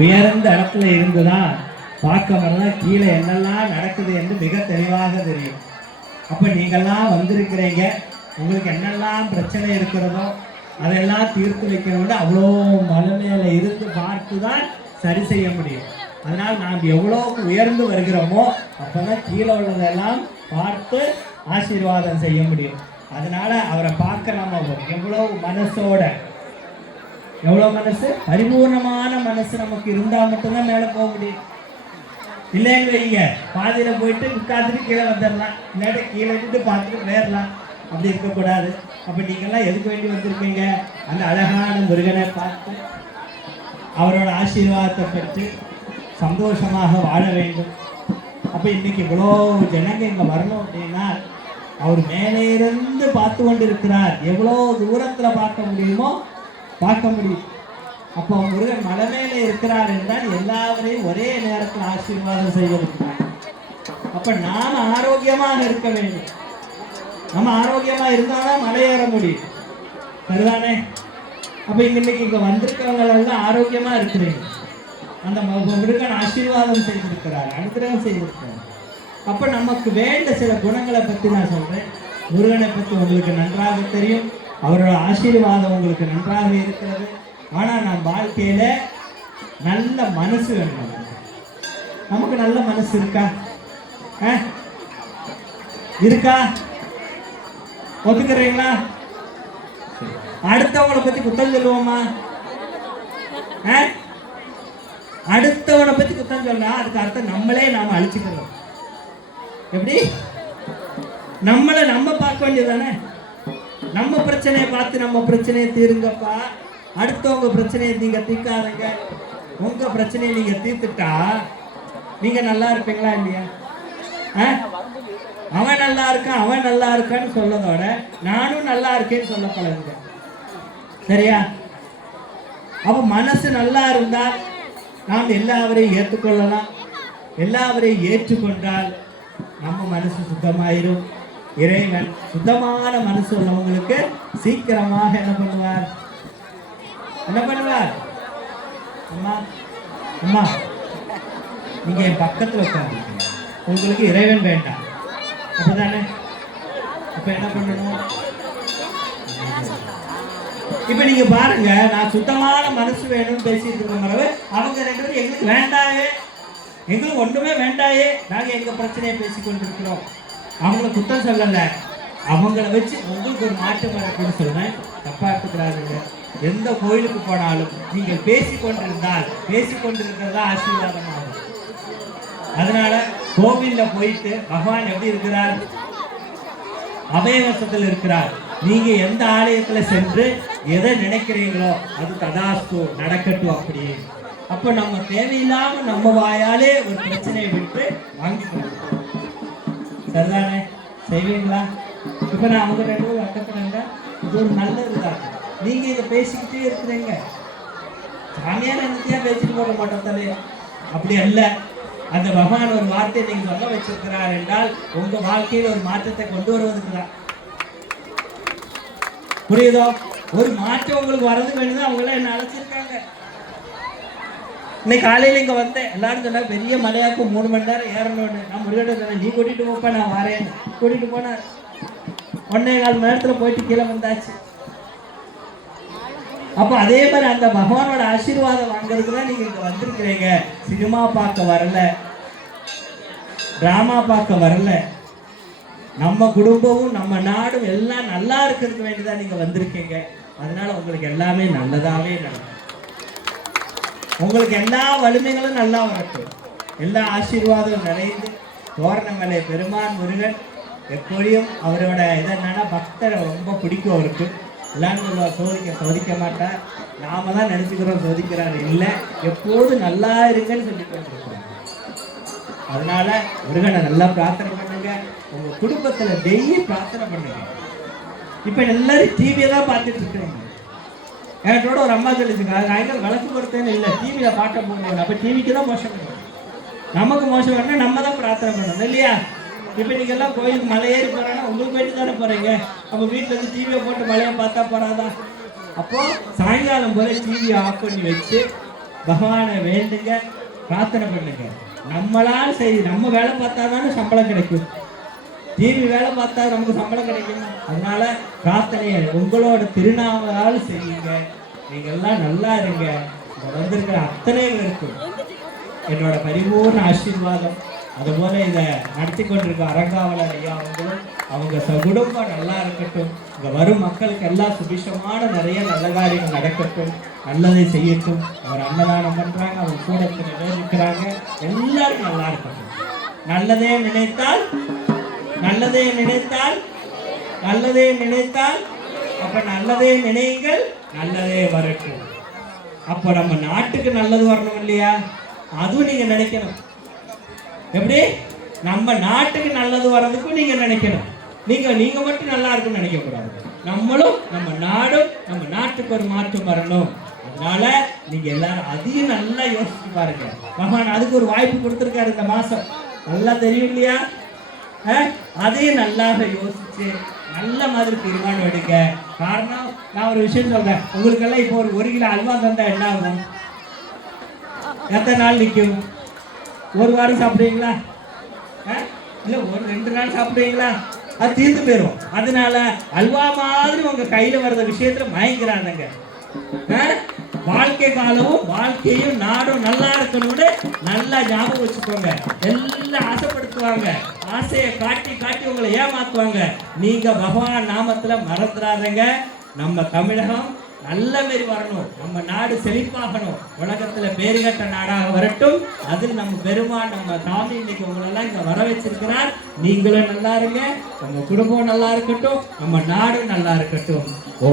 உயர்ந்த இடத்துல இருந்துதான் பார்க்கவெல்லாம் கீழே என்னெல்லாம் நடக்குது என்று மிக தெளிவாக தெரியும். அப்போ நீங்கள்லாம் வந்திருக்கிறீங்க, உங்களுக்கு என்னெல்லாம் பிரச்சனை இருக்கிறதோ அதெல்லாம் தீர்த்து வைக்கணும்னு அவ்வளோ மலை மேலே இருந்து பார்த்து தான் சரி செய்ய முடியும். அதனால் நாம் எவ்வளோ உயர்ந்து வருகிறோமோ அப்போ தான் கீழே உள்ளதெல்லாம் பார்த்து ஆசீர்வாதம் செய்ய முடியும். அதனால் அவரை பார்க்க நம்ம எவ்வளோ மனசோட, எவ்வளோ மனசு, பரிபூர்ணமான மனசு நமக்கு இருந்தால் மட்டும்தான் மேலே போக முடியும். இல்லைங்க வைங்க, பாதியில் போயிட்டு உட்காந்துட்டு கீழே வந்துடலாம், இல்லாட்டி கீழே இருந்து பார்த்துட்டு வேறலாம். அப்படி இருக்கக்கூடாது. அப்போ நீங்கள்லாம் எதுக்கு வேண்டி வந்திருக்கீங்க? அந்த அழகான முருகனை பார்த்து அவரோட ஆசீர்வாதத்தை பெற்று சந்தோஷமாக வாழ வேண்டும். அப்போ இன்னைக்கு இவ்வளோ ஜனங்க இங்கே வரணும் அப்படின்னா அவர் மேலே இருந்து பார்த்து கொண்டு இருக்கிறார். எவ்வளோ தூரத்தில் பார்க்க முடியுமோ பார்க்க முடியும். அப்போ முருகன் மலை மேலே இருக்கிறார் என்றால் எல்லாவரையும் ஒரே நேரத்தில் ஆசீர்வாதம் செய்வதற்காக. அப்போ நாம் ஆரோக்கியமாக இருக்க வேண்டும். நம்ம ஆரோக்கியமாக இருந்தால்தான் மலையேற முடியும். சரிதானே? அப்போ இன்னைக்கு இங்கே வந்திருக்கிறவங்களெல்லாம் ஆரோக்கியமாக இருக்கிறீங்க. அந்த முருகன் ஆசீர்வாதம் செய்திருக்கிறார், அனுகிரகம் செய்திருக்கிறார். அப்போ நமக்கு வேண்ட சில குணங்களை பற்றி நான் சொல்கிறேன். முருகனை பற்றி உங்களுக்கு நன்றாக தெரியும், அவரோட ஆசீர்வாதம் உங்களுக்கு நன்றாக இருக்கிறது. ஆனால் நம் வாழ்க்கையில் நல்ல மனசு வேணும். நமக்கு நல்ல மனசு இருக்கா? இருக்கா? ஒத்துக்கிறீங்களா? அடுத்தவங்களை பற்றி குத்தம் சொல்லுவோமா? அடுத்தவனை பற்றி குத்தம் சொன்னா அதுக்கு அர்த்தம் நம்மளே நாம அழிச்சுக்கிறோம். எப்படி? நம்மளை நம்ம பார்க்க வேண்டியதானே. நம்ம பிரச்சனையை பார்த்து நம்ம பிரச்சனையை தீருங்கப்பா, அடுத்தவங்க பிரச்சனையை நீங்க தீர்க்காதங்க. உங்க பிரச்சனையை நீங்க தீர்த்துட்டா நீங்க நல்லா இருப்பீங்களா இல்லையா? அவன் நல்லா இருக்கான், அவன் நல்லா இருக்கான்னு சொல்லதோட நானும் நல்லா இருக்கேன்னு சொல்ல பழகுங்க. சரியா? அப்ப மனசு நல்லா இருந்தா நாம் எல்லாவரையும் ஏற்றுக்கொள்ளலாம். எல்லாவரையும் ஏற்றுக்கொண்டால் நம்ம மனசு சுத்தமாயிரும். இறைவன் சுத்தமான மனசு உள்ளவங்களுக்கு சீக்கிரமாக என்ன பண்ணுவார்? என்ன பண்ணுவார்? அம்மா அம்மா நீங்க என் பக்கத்துல உட்கார்ந்துருக்கீங்க, உங்களுக்கு இறைவன் வேண்டாம் அப்பதானே? அப்ப என்ன பண்ணணும்? இப்ப நீங்க பாருங்க, நான் சுத்தமான மனசு வேணும்னு பேசிட்டு இருக்க மாதிரி அவங்க ரெண்டு பேரும் எங்களுக்கு வேண்டாயே, எங்களுக்கு ஒன்றுமே வேண்டாயே, நாங்க எங்க பிரச்சனையை பேசிக்கொண்டிருக்கிறோம். அவங்கள குற்றம் சொல்லல, அவங்கள வச்சு உங்களுக்கு ஒரு மாற்றம் இருக்குன்னு சொல்றேன். தப்பா எடுத்துக்கிறாருங்க. எந்த கோயிலுக்கு போனாலும் நீங்கள் பேசிக்கொண்டிருக்கிறதா ஆசீர்வாதமாகும். அதனால கோவில்ல போயிட்டு பகவான் எப்படி இருக்கிறார்? அபயவசத்தில் இருக்கிறார். நீங்க எந்த ஆலயத்துல சென்று எதை நினைக்கிறீங்களோ அது ததாஸ்து நடக்கட்டும் அப்படியே. அப்ப நம்ம தேவையில்லாம நம்ம வாயாலே ஒரு பிரச்சனையை விட்டு வாங்கிக்கணும். சரிதானே? செய்வீங்களா? இப்ப நான் அவங்க ரெண்டு பேரும் வட்டப்படுங்க, இது ஒரு நல்லதுதான். நீங்க இதை பேசிக்கிட்டே இருக்கிறீங்க, சாமியார் என்னத்தையா பேசிட்டு போட மாட்டோம் தலை. அப்படி அல்ல. அந்த பகவான் ஒரு வார்த்தையை நீங்க சொல்ல வச்சிருக்கிறார் என்றால் உங்க வாழ்க்கையில் ஒரு மாற்றத்தை கொண்டு வருவதற்கு தான். புரியுதோ? ஒரு மாற்றம் உங்களுக்கு வர்றதுக்கு வேணும்தான் அவங்க எல்லாம் என்ன அழைச்சிருக்காங்க. இன்னைக்கு காலையில இங்க வந்தேன், எல்லாரும் சொன்னா பெரிய மலையாக்கு 3 மணி நேரம் ஏறணும்னு. நான் முருகன் சொன்னேன், நீ கூட்டிட்டு போப்பா, நான் வரேன். கூட்டிட்டு போனார். 1.25 மணி நேரத்துல போயிட்டு கீழே வந்தாச்சு. அப்போ அதே மாதிரி அந்த பகவானோட ஆசீர்வாதம் வாங்கிறதுக்கு தான் நீங்க இங்க வந்திருக்கிறீங்க. சினிமா பார்க்க வரல, டிராமா பார்க்க வரல. நம்ம குடும்பமும் நம்ம நாடும் எல்லாம் நல்லா இருக்கிறதுக்கு வேண்டிதான் நீங்க வந்திருக்கீங்க. அதனால உங்களுக்கு எல்லாமே நல்லதாவே நடக்கும். உங்களுக்கு எல்லா வலிமைகளும் நல்லா வரட்டும். எல்லா ஆசீர்வாதம் நிறைந்து தோரணமலை பெருமான் முருகன் எப்படியும் அவரோட என்னன்னா பக்தரை ரொம்ப பிடிக்கும் அவருக்கு. எல்லாரும் சோதிக்க மாட்டார். நாம தான் நினைச்சுக்கிறோம் சோதிக்கிறார். இல்லை, எப்போதும் நல்லா இருங்கன்னு சொல்லிட்டு இருக்கோம். அதனால முருகனை நல்லா பிரார்த்தனை பண்ணுங்க. உங்க குடும்பத்துல டெய்லி பிரார்த்தனை பண்ணுங்க. இப்ப எல்லாரும் டிவியை தான் பார்த்துட்டு இருக்கிறீங்க. என்கிட்ட ஒரு அம்மா சொல்லிச்சுக்காங்க, சாயங்காலம் விளக்கு பொறுத்தேன்னு இல்லை, டிவியில பாட்ட போடுவோம். அப்ப டிவிக்கு தான் மோசம் பண்ணுவோம். நமக்கு மோசம் பண்ணா நம்ம தான் பிரார்த்தனை பண்ணணும் இல்லையா? இப்போ நீங்கள் எல்லாம் கோயிலுக்கு மலை ஏறி போகிறாங்கன்னா உங்களுக்கு போயிட்டு தானே போகிறீங்க. அப்போ வீட்டில் வந்து டிவியை போட்டு மலையை பார்த்தா போகிறாதா? அப்போது சாயங்காலம் போல டிவியை ஆஃப் பண்ணி வச்சு பகவானை வேண்டுங்க, பிரார்த்தனை பண்ணுங்க. நம்மளால் நம்ம வேலை பார்த்தா தானே சம்பளம் கிடைக்கும். டிவி வேலை பார்த்தா நமக்கு சம்பளம் கிடைக்கும். அதனால பிரார்த்தனையை உங்களோட திருநாமளால் செய்யுங்க. நீங்க எல்லாம் நல்லா இருங்க. வந்திருக்கிற அத்தனை பேருக்கும் என்னோட பரிபூர்ண ஆசீர்வாதம். அதுபோல இதை நடத்தி கொண்டிருக்க அரங்காவலர் ஐயா அவங்களும் அவங்க குடும்பம் நல்லா இருக்கட்டும். இங்க வரும் மக்களுக்கு எல்லாம் சுபிஷமான நிறைய நல்ல காரியங்கள் நடக்கட்டும், நல்லதை செய்யட்டும். அவர் அன்னதானம் பண்றாங்க, அவங்க கூட இத்தனை பேர் இருக்கிறாங்க, எல்லாரும் நல்லா இருக்கட்டும். நல்லதே நினைத்தால் நல்லதே நினைத்தால் நல்லதே நினைத்தால் அப்ப நல்லதே நினைங்கள், நல்லதே வரட்டும். அப்ப நம்ம நாட்டுக்கு நல்லது வரணும் இல்லையா? அதுவும் நீங்க நினைக்கணும். எப்படி? நம்ம நாட்டுக்கு நல்லது வர்றதுக்கும் நீங்க நினைக்கணும். நீங்க மட்டும் நல்லா இருக்குன்னு நினைக்க கூடாது. நம்மளும் நம்ம நாடும் நம்ம நாட்டுக்கு ஒரு மாற்றம் வரணும். அதனால நீங்க எல்லாரும் அதையும் நல்லா யோசிச்சு பாருங்க. பகவான் அதுக்கு ஒரு வாய்ப்பு கொடுத்துருக்காரு இந்த மாசம், நல்லா தெரியும் இல்லையா? அதையும் நல்லாக யோசிச்சு நல்ல மாதிரி தீர்மானம் எடுக்க. காரணம், நான் ஒரு விஷயம் சொல்றேன். உங்களுக்கெல்லாம் இப்போ ஒரு கிலோ அல்வா தந்தா என்ன ஆகும்? எத்தனை நாள் நிற்கும்? ஒரு வாரம் சாப்பிடுவீங்களா? இல்லை ஒரு 2 நாள் சாப்பிடுவீங்களா? அது தீர்ந்து போயிடும். அதனால அல்வா மாதிரி உங்க கையில வர்ற விஷயத்துல மயங்கிறானுங்க. வாழ்க்கை காலமும் வாழ்க்கையும் நாடும் நல்லா இருக்கணும்னு நல்லா ஞாபகம் வச்சுக்கோங்க. எல்லாம் ஆசைப்படுத்துவாங்க, ஆசையை காட்டி காட்டி உங்களை ஏமாத்துவாங்க. நீங்க பகவான் நாமத்துல மறந்துடாதங்க. நம்ம தமிழகம் நல்ல மாரி வரணும், நம்ம நாடு செழிப்பாகணும், உலகத்துல பேருகட்ட நாடாக வரட்டும். அதில் நம்ம பெருமான் நம்ம சாமி இன்னைக்கு உங்களெல்லாம் இங்க வர வச்சிருக்கிறார். நீங்களும் நல்லா இருங்க, உங்க குடும்பம் நல்லா இருக்கட்டும், நம்ம நாடு நல்லா இருக்கட்டும். ஓ